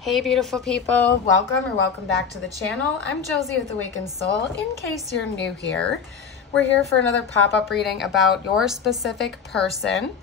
Hey beautiful people, welcome back to the channel. I'm Josie with Awakened Soul. In case you're new here, we're here for another pop-up reading about your specific person.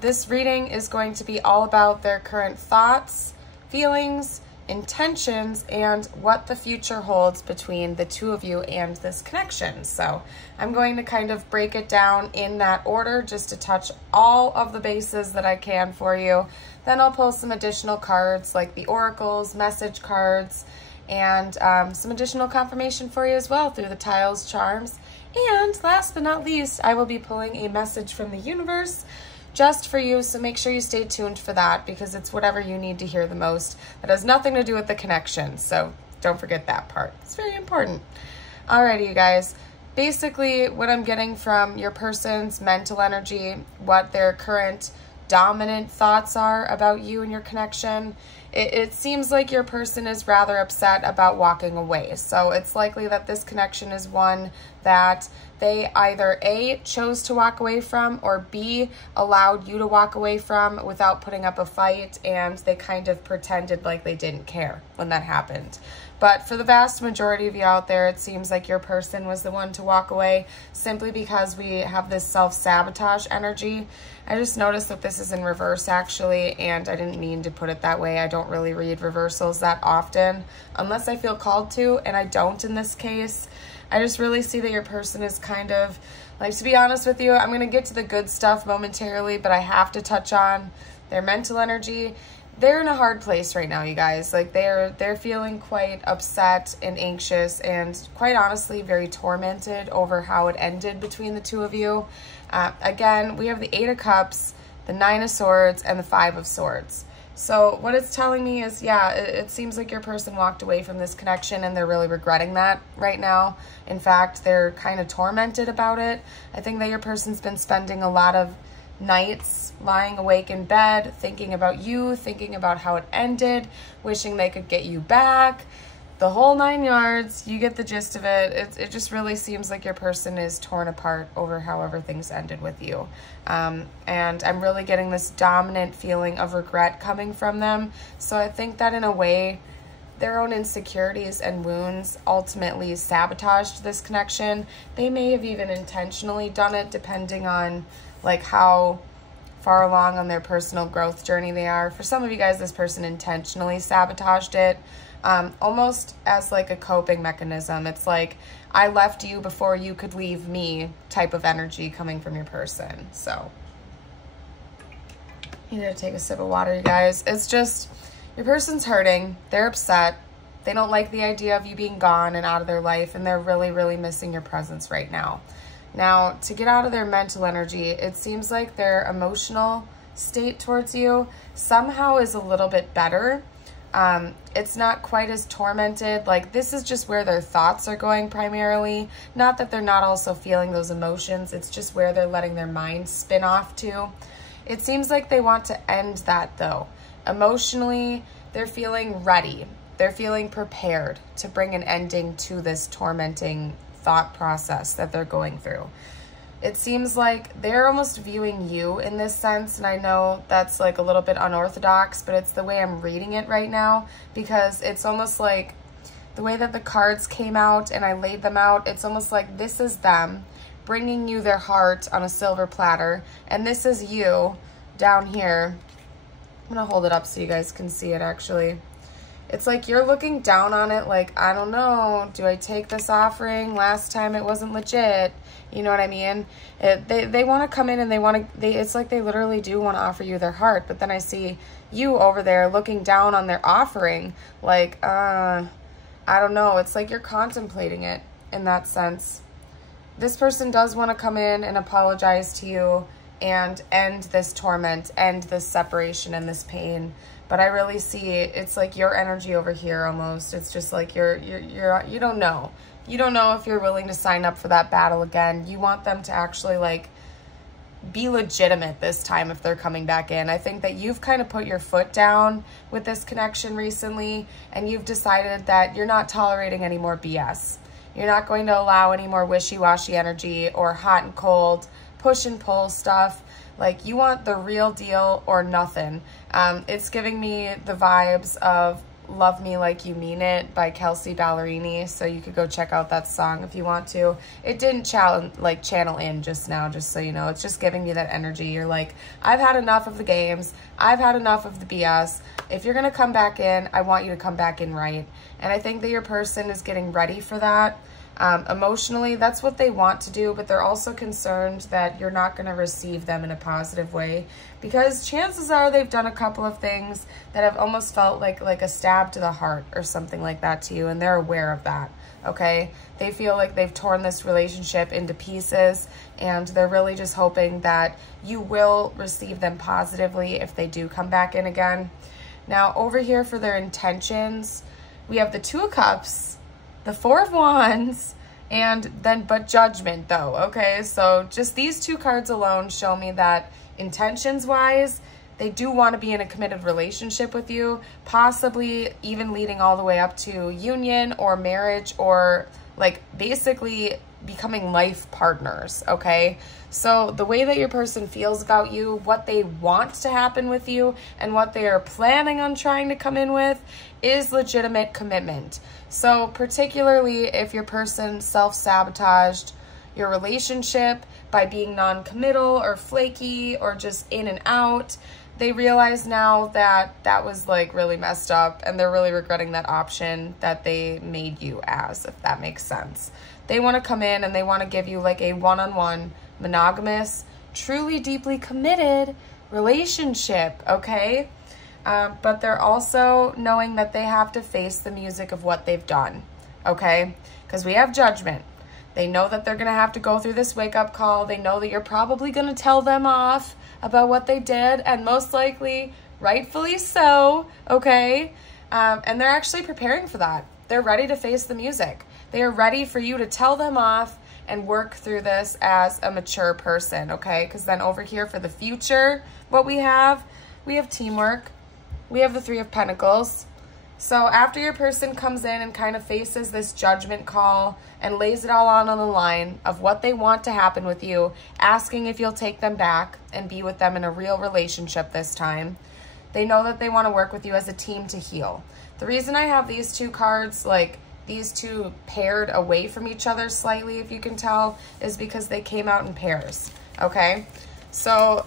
This reading is going to be all about their current thoughts, feelings, intentions, and what the future holds between the two of you and this connection. So I'm going to kind of break it down in that order just to touch all of the bases that I can for you. Then I'll pull some additional cards like the oracles, message cards, and some additional confirmation for you as well through the tiles, charms. And last but not least, I will be pulling a message from the universe just for you, so make sure you stay tuned for that because it's whatever you need to hear the most. That has nothing to do with the connection, so don't forget that part. It's very important. Alrighty, you guys. Basically, what I'm getting from your person's mental energy, what their current dominant thoughts are about you and your connection, it seems like your person is rather upset about walking away. So it's likely that this connection is one that they either A, chose to walk away from, or B, allowed you to walk away from without putting up a fight, and they kind of pretended like they didn't care when that happened. But for the vast majority of you out there, it seems like your person was the one to walk away simply because we have this self-sabotage energy. I just noticed that this is in reverse actually, and I didn't mean to put it that way. I don't really read reversals that often unless I feel called to, and I don't in this case. I just really see that your person is kind of, like, to be honest with you, I'm going to get to the good stuff momentarily, but I have to touch on their mental energy. They're in a hard place right now, you guys. Like, they're feeling quite upset and anxious and quite honestly very tormented over how it ended between the two of you. Again, we have the Eight of Cups, the Nine of Swords, and the Five of Swords. So what it's telling me is, yeah, it seems like your person walked away from this connection and they're really regretting that right now. In fact, they're kind of tormented about it. I think that your person's been spending a lot of nights lying awake in bed, thinking about you, thinking about how it ended, wishing they could get you back. The whole 9 yards, you get the gist of it. It just really seems like your person is torn apart over however things ended with you. And I'm really getting this dominant feeling of regret coming from them. So I think that in a way, their own insecurities and wounds ultimately sabotaged this connection. They may have even intentionally done it depending on like how far along on their personal growth journey they are. For some of you guys, this person intentionally sabotaged it. Almost as like a coping mechanism. It's like, I left you before you could leave me type of energy coming from your person. So, you need to take a sip of water, you guys. It's just, your person's hurting. They're upset. They don't like the idea of you being gone and out of their life, and they're really, really missing your presence right now. Now, to get out of their mental energy, it seems like their emotional state towards you somehow is a little bit better. It's not quite as tormented. Like, this is just where their thoughts are going primarily. Not that they're not also feeling those emotions. It's just where they're letting their mind spin off to. It seems like they want to end that though. Emotionally, they're feeling ready. They're feeling prepared to bring an ending to this tormenting thought process that they're going through. It seems like they're almost viewing you in this sense, and I know that's like a little bit unorthodox, but it's the way I'm reading it right now, because it's almost like the way that the cards came out and I laid them out, it's almost like this is them bringing you their heart on a silver platter, and this is you down here. I'm gonna hold it up so you guys can see it actually. It's like you're looking down on it like, I don't know, do I take this offering? Last time it wasn't legit. You know what I mean? They want to come in and it's like they literally do want to offer you their heart. But then I see you over there looking down on their offering like, I don't know. It's like you're contemplating it in that sense. This person does want to come in and apologize to you and end this torment, end this separation and this pain. But I really see it's like your energy over here almost. It's just like you don't know. You don't know if you're willing to sign up for that battle again. You want them to actually like be legitimate this time if they're coming back in. I think that you've kind of put your foot down with this connection recently, and you've decided that you're not tolerating any more BS. You're not going to allow any more wishy-washy energy or hot and cold, push and pull stuff. Like, you want the real deal or nothing. It's giving me the vibes of Love Me Like You Mean It by Kelsey Ballerini, so you could go check out that song if you want to. It didn't channel in just now, just so you know. It's just giving me that energy. You're like, I've had enough of the games. I've had enough of the BS. If you're going to come back in, I want you to come back in right. And I think that your person is getting ready for that. Emotionally, that's what they want to do, but they're also concerned that you're not going to receive them in a positive way, because chances are they've done a couple of things that have almost felt like a stab to the heart or something like that to you, and they're aware of that, okay? They feel like they've torn this relationship into pieces, and they're really just hoping that you will receive them positively if they do come back in again. Now, over here for their intentions, we have the Two of Cups, the Four of Wands, and then but Judgment though, okay? So just these two cards alone show me that intentions wise, they do want to be in a committed relationship with you, possibly even leading all the way up to union or marriage, or like basically becoming life partners, okay? So the way that your person feels about you, what they want to happen with you, and what they are planning on trying to come in with is legitimate commitment. So particularly if your person self-sabotaged your relationship by being non-committal or flaky or just in and out, they realize now that that was like really messed up, and they're really regretting that option that they made you as, if that makes sense. They want to come in and they want to give you like a one-on-one, monogamous, truly deeply committed relationship, okay? But they're also knowing that they have to face the music of what they've done, okay? Because we have Judgment. They know that they're going to have to go through this wake-up call. They know that you're probably going to tell them off about what they did, and most likely, rightfully so, okay? And they're actually preparing for that. They're ready to face the music. They are ready for you to tell them off and work through this as a mature person, okay? Because then over here for the future, what we have teamwork. We have the Three of Pentacles. So after your person comes in and kind of faces this judgment call and lays it all on the line of what they want to happen with you, asking if you'll take them back and be with them in a real relationship this time, they know that they want to work with you as a team to heal. The reason I have these two cards, like these two paired away from each other slightly, if you can tell, is because they came out in pairs, okay? So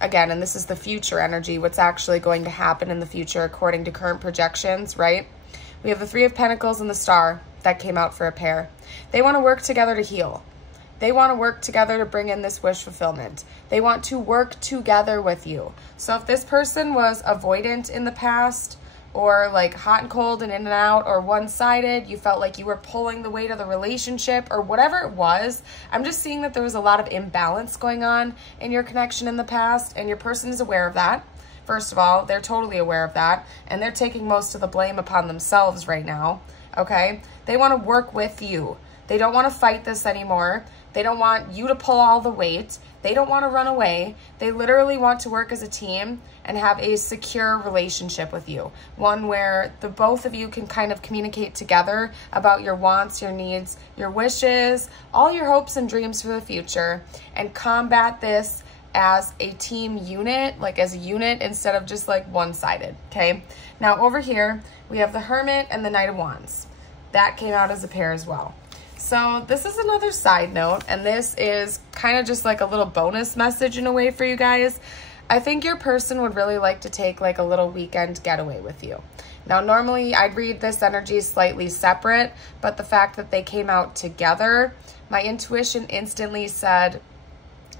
again, and this is the future energy, what's actually going to happen in the future according to current projections, right? We have the Three of Pentacles and the Star that came out for a pair. They want to work together to heal. They want to work together to bring in this wish fulfillment. They want to work together with you. So if this person was avoidant in the past, or like hot and cold and in and out, or one-sided, you felt like you were pulling the weight of the relationship, or whatever it was, I'm just seeing that there was a lot of imbalance going on in your connection in the past, and your person is aware of that. First of all, they're totally aware of that, and they're taking most of the blame upon themselves right now, okay? They want to work with you. They don't want to fight this anymore. They don't want you to pull all the weight. They don't want to run away. They literally want to work as a team and have a secure relationship with you. One where the both of you can kind of communicate together about your wants, your needs, your wishes, all your hopes and dreams for the future, and combat this as a team unit, like as a unit instead of just like one-sided, okay? Now over here, we have the Hermit and the Knight of Wands. That came out as a pair as well. So this is another side note, and this is kind of just like a little bonus message in a way for you guys. I think your person would really like to take like a little weekend getaway with you. Now, normally I'd read this energy slightly separate, but the fact that they came out together, my intuition instantly said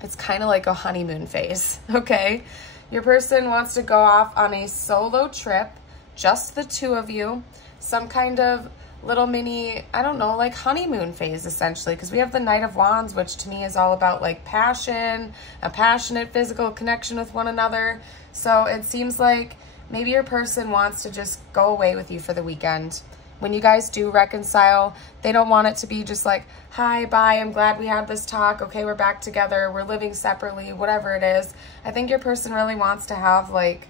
it's kind of like a honeymoon phase, okay? Your person wants to go off on a solo trip, just the two of you, some kind of little mini, I don't know, like honeymoon phase essentially, because we have the Knight of Wands, which to me is all about like passion, a passionate physical connection with one another. So it seems like maybe your person wants to just go away with you for the weekend. When you guys do reconcile, they don't want it to be just like, hi, bye, I'm glad we had this talk, okay, we're back together, we're living separately, whatever it is. I think your person really wants to have like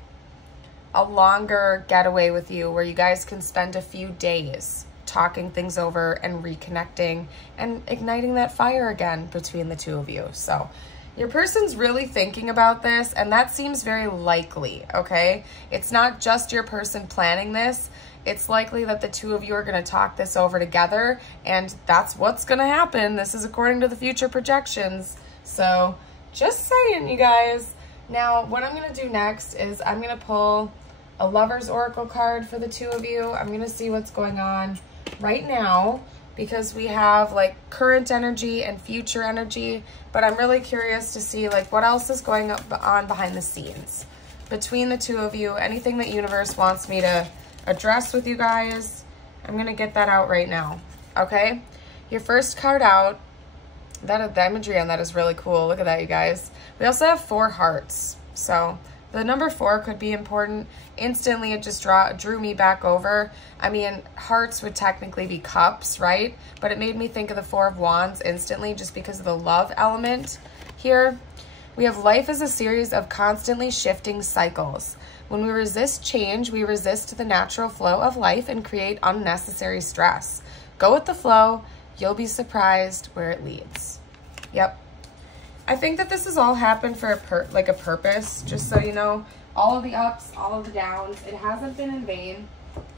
a longer getaway with you where you guys can spend a few days talking things over and reconnecting and igniting that fire again between the two of you. So Your person's really thinking about this, and that seems very likely, okay? It's not just your person planning this. It's likely that the two of you are going to talk this over together, and that's what's going to happen. This is according to the future projections. So just saying, you guys. Now, what I'm going to do next is I'm going to pull a Lover's Oracle card for the two of you. I'm going to see what's going on right now, because we have like current energy and future energy, but I'm really curious to see like what else is going on behind the scenes between the two of you. Anything that universe wants me to address with you guys, I'm gonna get that out right now. Okay, your first card out, the imagery on that is really cool. Look at that, you guys. We also have 4 hearts, so the number 4 could be important. Instantly, it just drew me back over. I mean, hearts would technically be cups, right? But it made me think of the 4 of Wands instantly just because of the love element here. We have life as a series of constantly shifting cycles. When we resist change, we resist the natural flow of life and create unnecessary stress. Go with the flow. You'll be surprised where it leads. Yep. I think that this has all happened for a purpose, just so you know. All of the ups, all of the downs, it hasn't been in vain.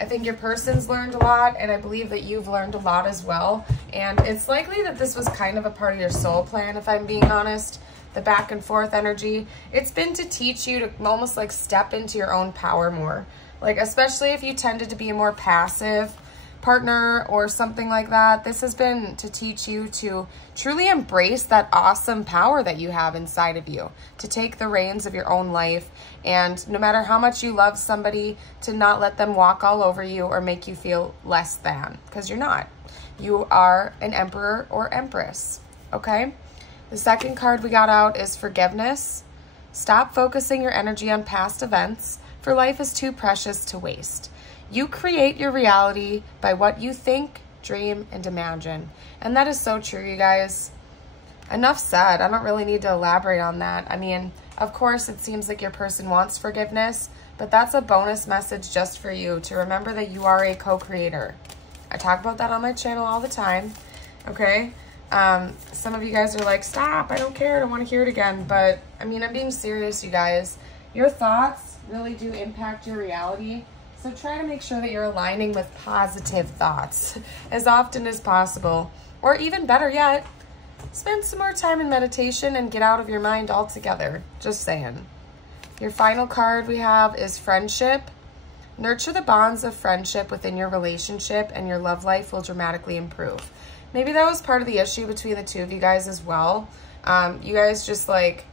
I think your person's learned a lot, and I believe that you've learned a lot as well. And it's likely that this was kind of a part of your soul plan, if I'm being honest. The back and forth energy, it's been to teach you to almost like step into your own power more. Like, especially if you tended to be a more passive partner or something like that, this has been to teach you to truly embrace that awesome power that you have inside of you, to take the reins of your own life, and no matter how much you love somebody, to not let them walk all over you or make you feel less than, because you're not. You are an emperor or empress, okay? The second card we got out is forgiveness. Stop focusing your energy on past events, for life is too precious to waste. You create your reality by what you think, dream, and imagine. And that is so true, you guys. Enough said. I don't really need to elaborate on that. I mean, of course, it seems like your person wants forgiveness, but that's a bonus message just for you to remember that you are a co-creator. I talk about that on my channel all the time, okay? Some of you guys are like, stop, I don't care, I don't want to hear it again. But, I mean, I'm being serious, you guys. Your thoughts really do impact your reality. So try to make sure that you're aligning with positive thoughts as often as possible. Or even better yet, spend some more time in meditation and get out of your mind altogether. Just saying. Your final card we have is friendship. Nurture the bonds of friendship within your relationship, and your love life will dramatically improve. Maybe that was part of the issue between the two of you guys as well. You guys just like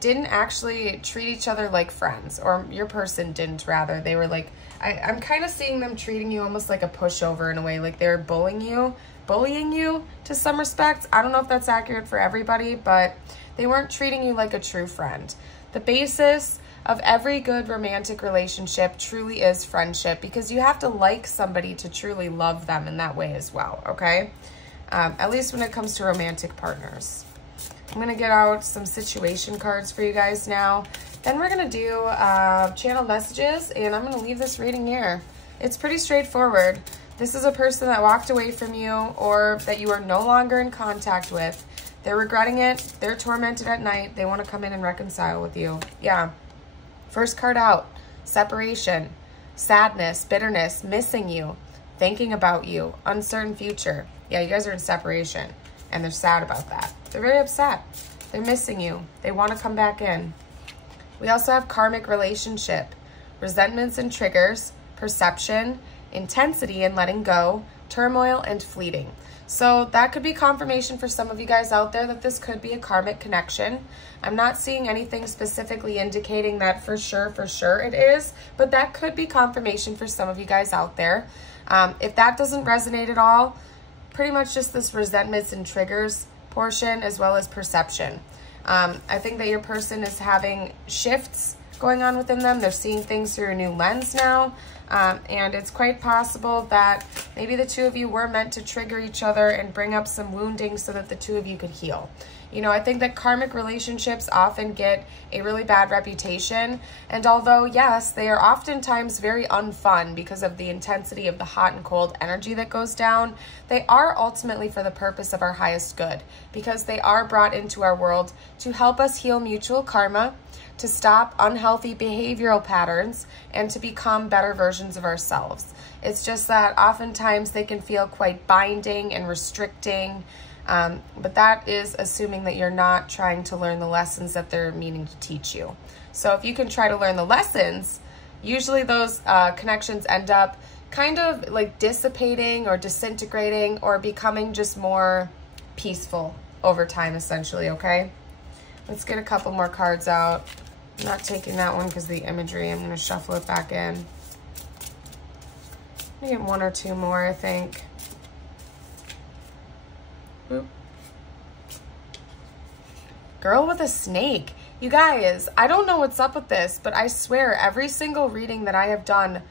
didn't actually treat each other like friends, or your person didn't, rather. They were like, I'm kind of seeing them treating you almost like a pushover in a way, like they're bullying you to some respects. I don't know if that's accurate for everybody, but they weren't treating you like a true friend. The basis of every good romantic relationship truly is friendship, because you have to like somebody to truly love them in that way as well, okay? At least when it comes to romantic partners. I'm going to get out some situation cards for you guys now. Then we're going to do channel messages, and I'm going to leave this reading here. It's pretty straightforward. This is a person that walked away from you, or that you are no longer in contact with. They're regretting it. They're tormented at night. They want to come in and reconcile with you. Yeah. First card out, separation, sadness, bitterness, missing you, thinking about you, uncertain future. Yeah, you guys are in separation, and they're sad about that. They're very upset. They're missing you. They want to come back in. We also have karmic relationship, resentments and triggers, perception, intensity and letting go, turmoil and fleeting. So that could be confirmation for some of you guys out there that this could be a karmic connection. I'm not seeing anything specifically indicating that for sure it is, but that could be confirmation for some of you guys out there. If that doesn't resonate at all, pretty much just this resentments and triggers portion, as well as perception. I think that your person is having shifts going on within them. They're seeing things through a new lens now. And it's quite possible that maybe the two of you were meant to trigger each other and bring up some wounding so that the two of you could heal. You know, I think that karmic relationships often get a really bad reputation. And although, yes, they are oftentimes very unfun because of the intensity of the hot and cold energy that goes down, they are ultimately for the purpose of our highest good, because they are brought into our world to help us heal mutual karma, to stop unhealthy behavioral patterns, and to become better versions of ourselves. It's just that oftentimes they can feel quite binding and restricting, but that is assuming that you're not trying to learn the lessons that they're meaning to teach you. So if you can try to learn the lessons, usually those connections end up kind of like dissipating or disintegrating or becoming just more peaceful over time, essentially, okay? Let's get a couple more cards out. I'm not taking that one because of the imagery. I'm going to shuffle it back in. I'm going to get one or two more, I think. Boop. Girl with a snake. You guys, I don't know what's up with this, but I swear every single reading that I have done,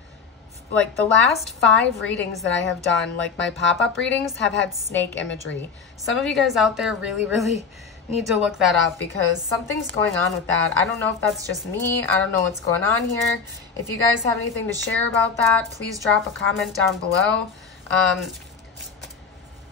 like the last 5 readings that I have done, like my pop-up readings, have had snake imagery. Some of you guys out there really need to look that up because something's going on with that. I don't know if that's just me. I don't know what's going on here. If you guys have anything to share about that, please drop a comment down below.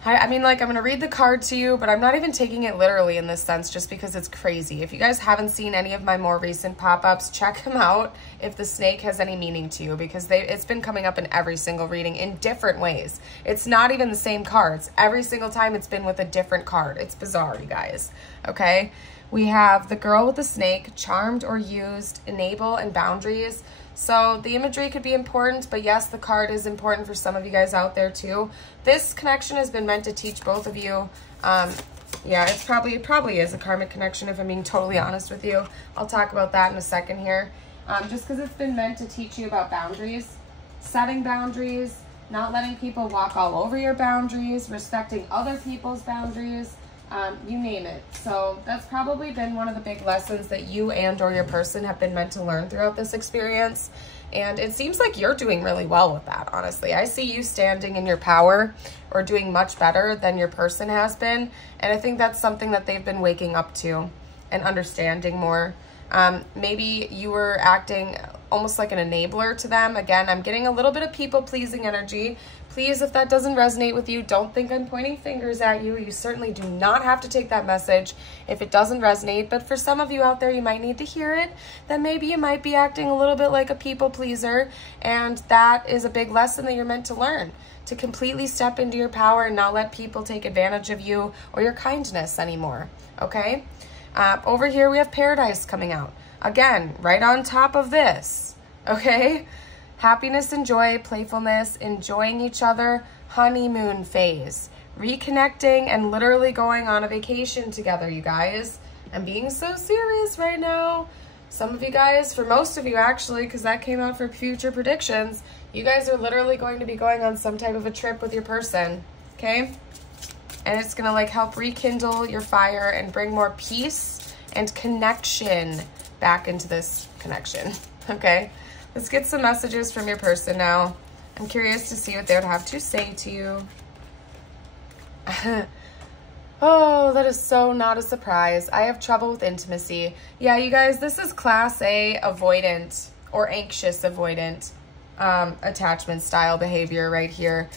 I mean, like, I'm going to read the card to you, but I'm not even taking it literally in this sense just because it's crazy. If you guys haven't seen any of my more recent pop-ups, check them out if the snake has any meaning to you, because it's been coming up in every single reading in different ways. It's not even the same cards. Every single time it's been with a different card. It's bizarre, you guys. Okay? We have the girl with the snake, charmed or used, enable, and boundaries. So the imagery could be important, but yes, the card is important for some of you guys out there too. This connection has been meant to teach both of you. Yeah, it probably is a karmic connection, if I'm being totally honest with you. I'll talk about that in a second here. Just because it's been meant to teach you about boundaries, setting boundaries, not letting people walk all over your boundaries, respecting other people's boundaries, you name it. So that's probably been one of the big lessons that you and or your person have been meant to learn throughout this experience. And it seems like you're doing really well with that, honestly. I see you standing in your power or doing much better than your person has been. And I think that's something that they've been waking up to and understanding more. Maybe you were acting almost like an enabler to them. Again, I'm getting a little bit of people-pleasing energy. Please, if that doesn't resonate with you, don't think I'm pointing fingers at you. You certainly do not have to take that message if it doesn't resonate. But for some of you out there, you might need to hear it. Then maybe you might be acting a little bit like a people-pleaser. And that is a big lesson that you're meant to learn. To completely step into your power and not let people take advantage of you or your kindness anymore. Okay? Over here, we have Paradise coming out. Again, right on top of this, okay? Happiness and joy, playfulness, enjoying each other, honeymoon phase, reconnecting and literally going on a vacation together, you guys. I'm being so serious right now. Some of you guys, for most of you actually, because that came out for future predictions, you guys are literally going to be going on some type of a trip with your person, okay? And it's going to like help rekindle your fire and bring more peace and connection back into this connection. Okay, let's get some messages from your person now. I'm curious to see what they would have to say to you. Oh, that is so not a surprise. I have trouble with intimacy. Yeah, you guys, this is class A avoidant or anxious avoidant attachment style behavior right here.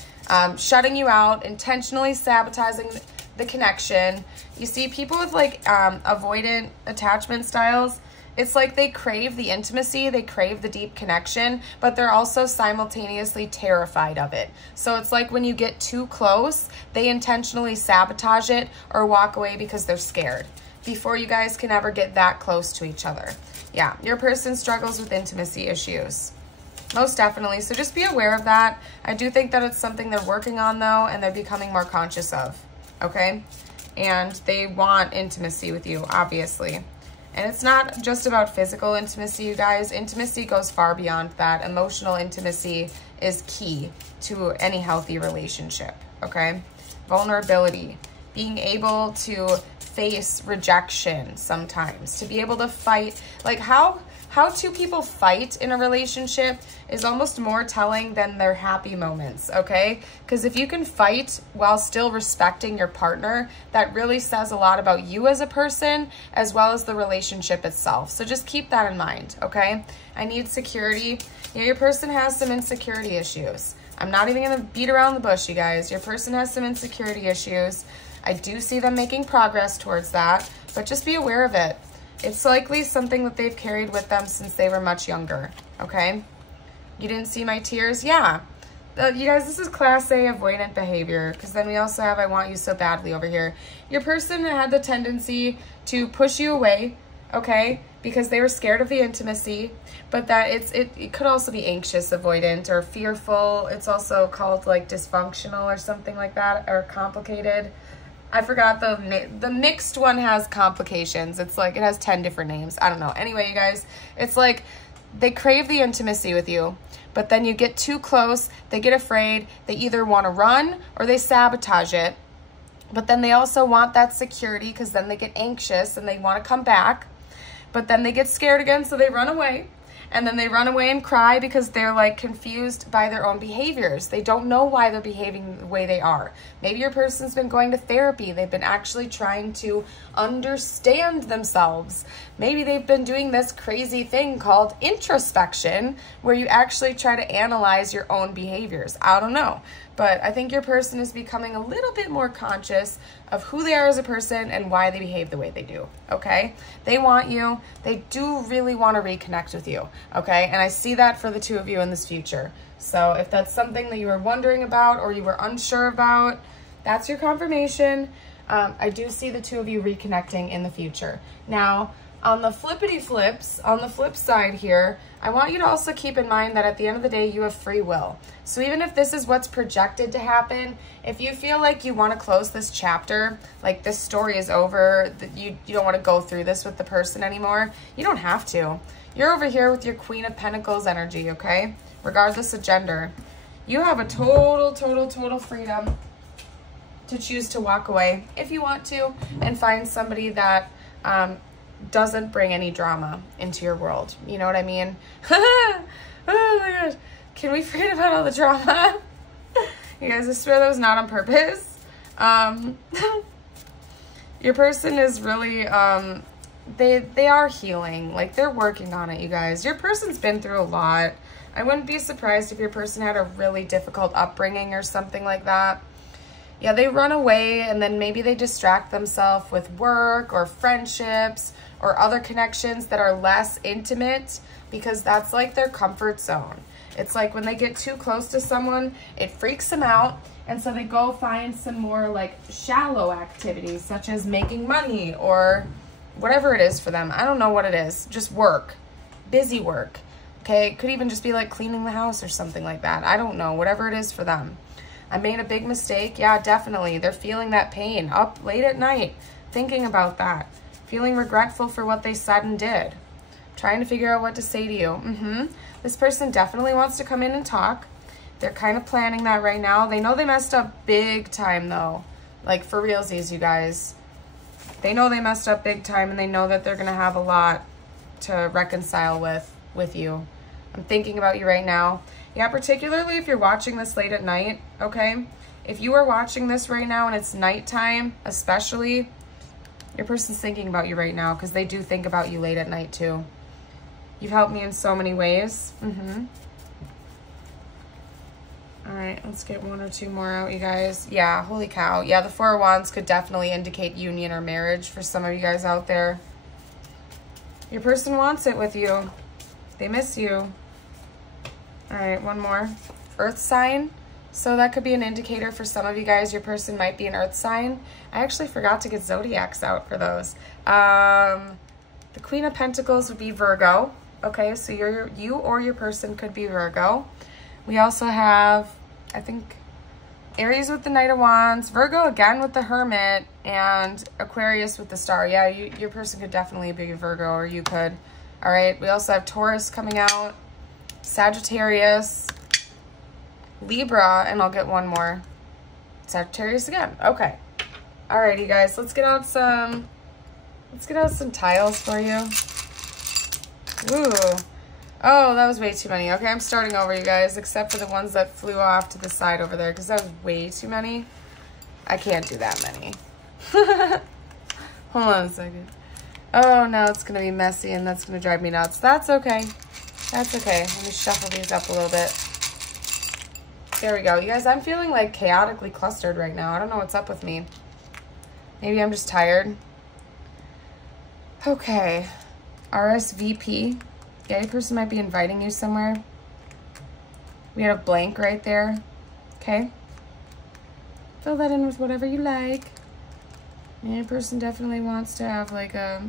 Shutting you out, intentionally sabotaging the connection. You see, people with like avoidant attachment styles, it's like they crave the intimacy, they crave the deep connection, but they're also simultaneously terrified of it. So it's like when you get too close, they intentionally sabotage it or walk away because they're scared before you guys can ever get that close to each other. Yeah, your person struggles with intimacy issues. Most definitely. So just be aware of that. I do think that it's something they're working on though, and they're becoming more conscious of, okay? And they want intimacy with you, obviously. And it's not just about physical intimacy, you guys. Intimacy goes far beyond that. Emotional intimacy is key to any healthy relationship, okay? Vulnerability, being able to face rejection sometimes, to be able to fight. Like how how two people fight in a relationship is almost more telling than their happy moments, okay? Because if you can fight while still respecting your partner, that really says a lot about you as a person as well as the relationship itself. So just keep that in mind, okay? I need security. Yeah, your person has some insecurity issues. I'm not even going to beat around the bush, you guys. Your person has some insecurity issues. I do see them making progress towards that, but just be aware of it. It's likely something that they've carried with them since they were much younger, okay? You didn't see my tears? Yeah. You guys, this is class A avoidant behavior, because then we also have I want you so badly over here. Your person had the tendency to push you away, okay, because they were scared of the intimacy, but that it could also be anxious avoidant or fearful. It's also called like dysfunctional or something like that, or complicated. I forgot the mixed one has complications. It's like it has 10 different names. I don't know. Anyway, you guys, it's like they crave the intimacy with you, but then you get too close, they get afraid, they either want to run or they sabotage it. But then they also want that security because then they get anxious and they want to come back. But then they get scared again, so they run away. And then they run away and cry because they're like confused by their own behaviors. They don't know why they're behaving the way they are. Maybe your person's been going to therapy. They've been actually trying to understand themselves. Maybe they've been doing this crazy thing called introspection, where you actually try to analyze your own behaviors. I don't know. But I think your person is becoming a little bit more conscious of who they are as a person and why they behave the way they do, okay? They want you. They do really want to reconnect with you, okay? And I see that for the two of you in this future. So if that's something that you were wondering about or you were unsure about, that's your confirmation. I do see the two of you reconnecting in the future. Now, on the flippity flips, on the flip side here, I want you to also keep in mind that at the end of the day, you have free will. So even if this is what's projected to happen, if you feel like you want to close this chapter, like this story is over, that you don't want to go through this with the person anymore, you don't have to. You're over here with your Queen of Pentacles energy, okay? Regardless of gender. You have a total freedom to choose to walk away if you want to and find somebody that doesn't bring any drama into your world. You know what I mean? Oh my gosh. Can we forget about all the drama? You guys, I swear that was not on purpose. Your person is really, they are healing. Like, they're working on it, you guys. Your person's been through a lot. I wouldn't be surprised if your person had a really difficult upbringing or something like that. Yeah, they run away and then maybe they distract themselves with work or friendships or other connections that are less intimate because that's like their comfort zone. It's like when they get too close to someone, it freaks them out. And so they go find some more like shallow activities such as making money or whatever it is for them. I don't know what it is. Just work. Busy work. Okay, it could even just be like cleaning the house or something like that. I don't know. Whatever it is for them. I made a big mistake. Yeah, definitely. They're feeling that pain up late at night, thinking about that, feeling regretful for what they said and did, trying to figure out what to say to you. This person definitely wants to come in and talk. They're kind of planning that right now. They know they messed up big time though. Like for realsies, you guys. They know they messed up big time and they know that they're going to have a lot to reconcile with you. I'm thinking about you right now. Yeah, particularly if you're watching this late at night, okay? If you are watching this right now and it's nighttime, especially, your person's thinking about you right now because they do think about you late at night too. You've helped me in so many ways. All right, let's get one or two more out, you guys. Yeah, holy cow. Yeah, the Four of Wands could definitely indicate union or marriage for some of you guys out there. Your person wants it with you. They miss you. All right, one more. Earth sign. So that could be an indicator for some of you guys. Your person might be an earth sign. I actually forgot to get zodiacs out for those. The Queen of Pentacles would be Virgo. Okay, so you or your person could be Virgo. We also have, I think, Aries with the Knight of Wands, Virgo again with the Hermit, and Aquarius with the Star. Yeah, your person could definitely be a Virgo, or you could. All right, we also have Taurus coming out, Sagittarius, Libra, and I'll get one more. Sagittarius again. Okay. Alrighty, guys. Let's get out some tiles for you. Ooh. Oh, that was way too many. Okay, I'm starting over, you guys, except for the ones that flew off to the side over there, because that was way too many. I can't do that many. Hold on a second. Oh, now it's going to be messy, and that's going to drive me nuts. That's okay. That's okay. Let me shuffle these up a little bit. There we go. You guys, I'm feeling like chaotically clustered right now. I don't know what's up with me. Maybe I'm just tired. Okay. RSVP. Yeah, your person might be inviting you somewhere. We have a blank right there. Okay. Fill that in with whatever you like. And your person definitely wants to have like a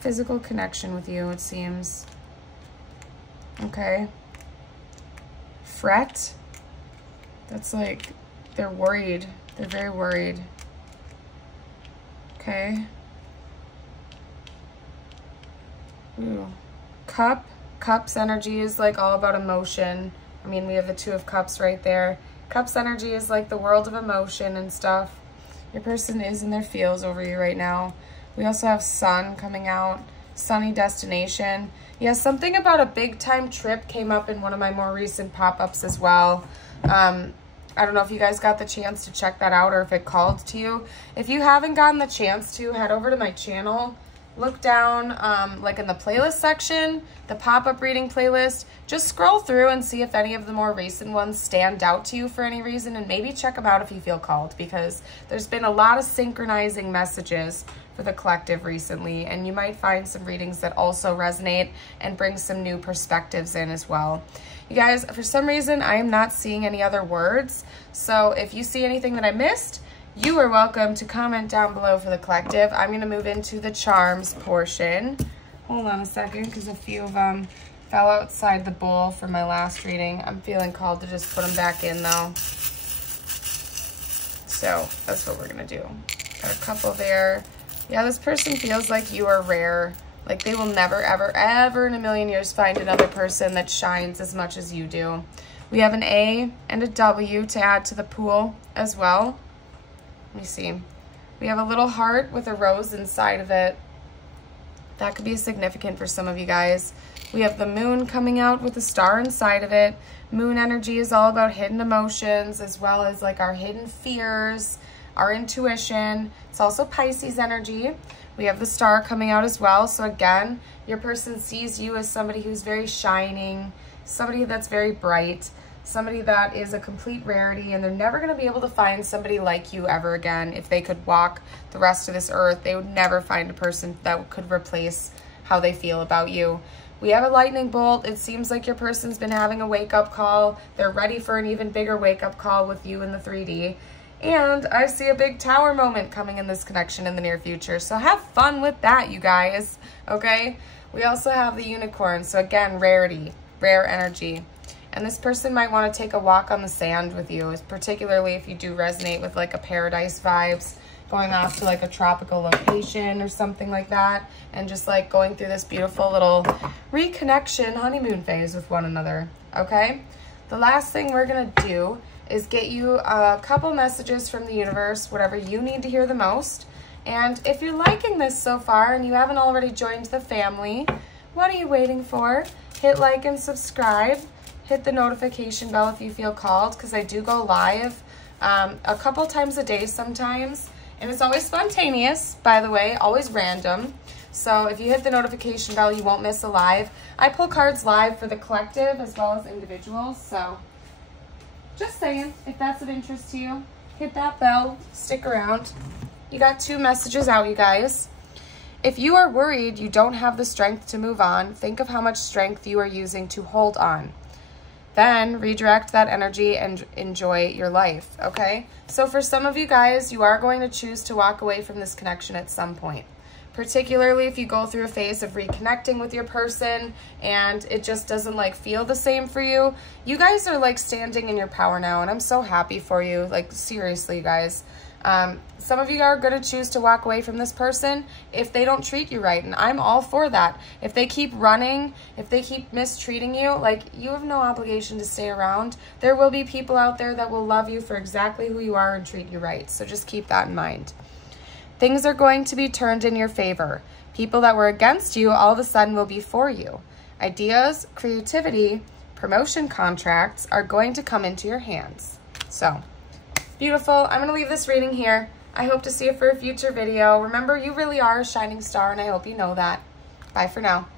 physical connection with you, it seems. Okay. Fret. That's like, they're worried. They're very worried. Okay. Ooh. Cup. Cups energy is like all about emotion. I mean, we have the Two of Cups right there. Cups energy is like the world of emotion and stuff. Your person is in their feels over you right now. We also have Sun coming out. Sunny destination. Yeah, something about a big time trip came up in one of my more recent pop-ups as well. I don't know if you guys got the chance to check that out or if it called to you. If you haven't gotten the chance to, head over to my channel. Look down, like in the playlist section, the pop-up reading playlist. Just scroll through and see if any of the more recent ones stand out to you for any reason, and maybe check them out if you feel called, because there's been a lot of synchronizing messages for the collective recently, and you might find some readings that also resonate and bring some new perspectives in as well. You guys, for some reason, I am not seeing any other words, so if you see anything that I missed, you are welcome to comment down below for the collective. I'm going to move into the charms portion. Hold on a second, because a few of them fell outside the bowl for my last reading. I'm feeling called to just put them back in, though. So that's what we're going to do. Got a couple there. Yeah, this person feels like you are rare. Like they will never, ever, ever in a million years find another person that shines as much as you do. We have an A and a W to add to the pool as well. Let me see. We have a little heart with a rose inside of it. That could be significant for some of you guys. We have the moon coming out with a star inside of it. Moon energy is all about hidden emotions as well as like our hidden fears, our intuition. It's also Pisces energy. We have the star coming out as well. So again, your person sees you as somebody who's very shining, somebody that's very bright, somebody that is a complete rarity, and they're never going to be able to find somebody like you ever again. If they could walk the rest of this earth, they would never find a person that could replace how they feel about you. We have a lightning bolt. It seems like your person's been having a wake-up call. They're ready for an even bigger wake-up call with you in the 3D. And I see a big tower moment coming in this connection in the near future. So have fun with that, you guys, okay? We also have the unicorn. So again, rarity, rare energy. And this person might want to take a walk on the sand with you, particularly if you do resonate with like a paradise vibes, going off to like a tropical location or something like that, and just like going through this beautiful little reconnection honeymoon phase with one another, okay? The last thing we're going to do is get you a couple messages from the universe, whatever you need to hear the most. And if you're liking this so far and you haven't already joined the family, what are you waiting for? Hit like and subscribe. Hit the notification bell if you feel called, because I do go live a couple times a day sometimes. And it's always spontaneous, by the way, always random. So if you hit the notification bell, you won't miss a live. I pull cards live for the collective as well as individuals. So just saying, if that's of interest to you, hit that bell, stick around. You got 2 messages out, you guys. If you are worried you don't have the strength to move on, think of how much strength you are using to hold on. Then redirect that energy and enjoy your life, okay? So for some of you guys, you are going to choose to walk away from this connection at some point, particularly if you go through a phase of reconnecting with your person and it just doesn't like feel the same for you. You guys are like standing in your power now, and I'm so happy for you. Like seriously, guys. Some of you are going to choose to walk away from this person if they don't treat you right, and I'm all for that. If they keep running, if they keep mistreating you, like, you have no obligation to stay around. There will be people out there that will love you for exactly who you are and treat you right, so just keep that in mind. Things are going to be turned in your favor. People that were against you all of a sudden will be for you. Ideas, creativity, promotion contracts are going to come into your hands. So, beautiful. I'm going to leave this reading here. I hope to see you for a future video. Remember, you really are a shining star, and I hope you know that. Bye for now.